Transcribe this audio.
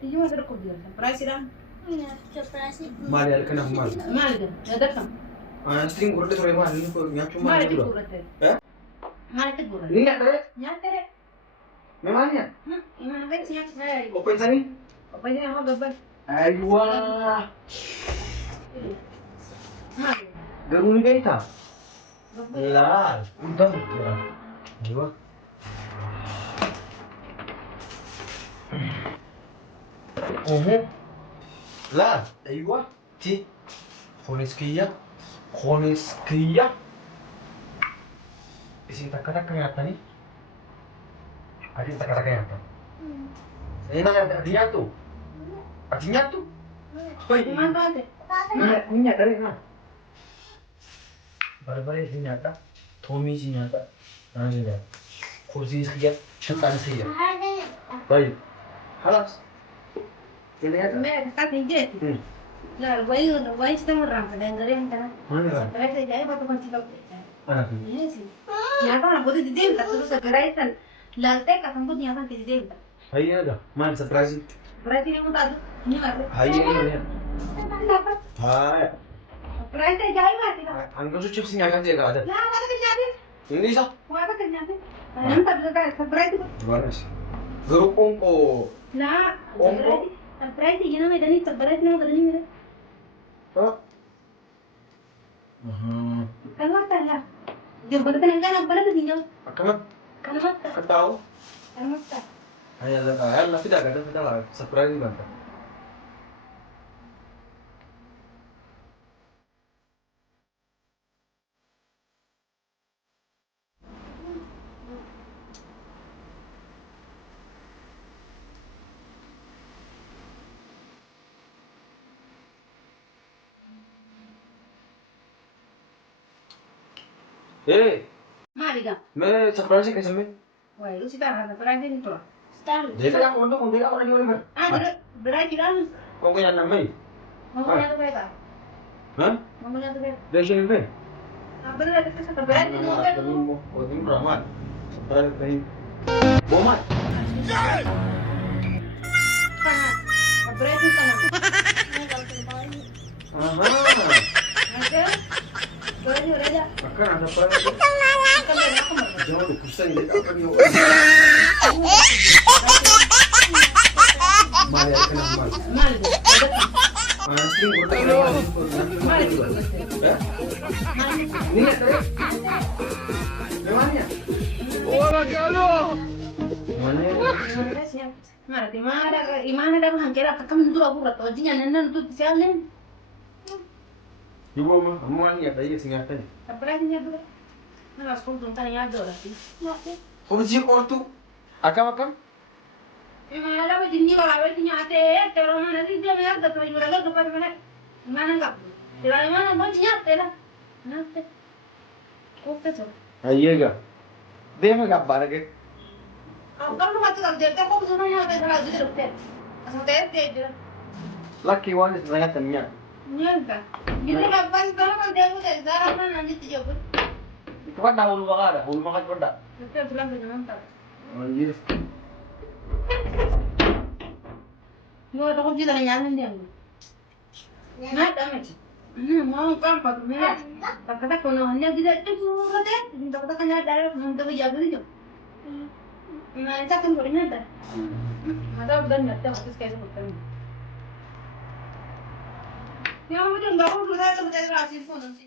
Tijji masa da kubiyar ta. Price idan? Maali halkan af maal. Maali da. Ya dafa. Astiin gurra ture maali ni ko nyaachuu maali Maali dura. gurrate. Maali ta gurrate. Ni nyaata re? Nyaatare. Me maali nyaata? Imana bai siya sai. Open sani? Apa dia mau gabal? Aywa. Maali. Garuu ni gaita? Laal. Untan. Aywa. Laal. Aywa. Ti. Khonis kiyya. Isin takka nyaata ni? Ati takka nyaata? Ini ati nyaatu? Ati nyaatu? Iman tuh ada. Ini nyaata re na? Bare si nyaata. Tommy si nyaata. Nani nyaata. Kursi kiyya. Shantaan kiyya. Baik. Halas. Ini nyaata? Me kata tinggi. Nah, why setengah orang pada yang dari yang sana. Mana kan? Terus saya jadi waktu masih kau. Anak. Iya sih. Nyata lah, boleh di desa terus segera itu. Lantai kasam pun nyata di desa. Hayya ada. Mana surprise? Berarti yang utama ini apa? Hayya ini. Dapat. Hai. Berarti jahit mati lah. Angkat su chips nyaata je ada. Nah, mana terjadi? Ini sah. Mau apa terjadi? Nanti bisa kan berarti. Mana sih? Grup ongko. Nah, Ongko. berarti gimana medani berarti nama berani. Hah? Kalau lah. Dia berarti enggak berarti tinggal. Akamat. Kalau mata. Ketahu. Kalau mata. Hayya ada kaya lah tidak ada lah surprise banta. Eh, Mari kan. मैं surprise कैसे में? Wah, itu sih tak ada berarti itu. Star. देखा कौन तो कौन देखा orang ini kan? Berarti kan Kau kaya namai? mau punya tuh berapa? Hah? Mau punya tuh berapa? Dari sini kan? Nah, benar itu satu berarti mau kan. Oh, ini ramad. Surprise kayak Bomat. Sana. Berarti sana. Aha. Ada. Berarti udah ada. Akan ada surprise. Bukan dari aku mau. Jangan dipusing jadi apa nih? Mari akan amal. Mari. Asli udah Mari. Ya? Ini ya, Teh? Memangnya? Mana ya? Mari, imana ada hangkera kakam dulu aku berat ojinya nennen tuh sialin. Ibu mah, kamu ya tadi singatan. Berarti nya tuh. Nah, sekolah tuh kan ya ada lah sih. Kamu sih ortu? Akam? Imana ada begini kalau awet nyate, kalau mana sih dia merah dapat jualan ke depan mana? Mana enggak? Tidak mana mau nyate lah. Nyate. Kok tuh? Iya ga? Dia mah kabar ke? Kalau lu mati kalau dia kok sebenarnya ada salah gitu deh. Asal teh dia. Lucky one is ternyata niya. Nyata. Gini kapan kalau dia udah darah mana nanti dia pun. Itu kan hulu bakar, hulu makan pada. Kita bilang ke mantap. Oh iya. Yo, aku sih dari nyaman dia. Nah, damage. Mau kan pak merah. Kata kono hanya tidak itu kata. Kata kan ada untuk jaga itu. Nah, itu kan boleh nyata. Ada udah nyata harus kayak seperti ini. Ya, udah enggak perlu saya sebentar hasil phone nanti.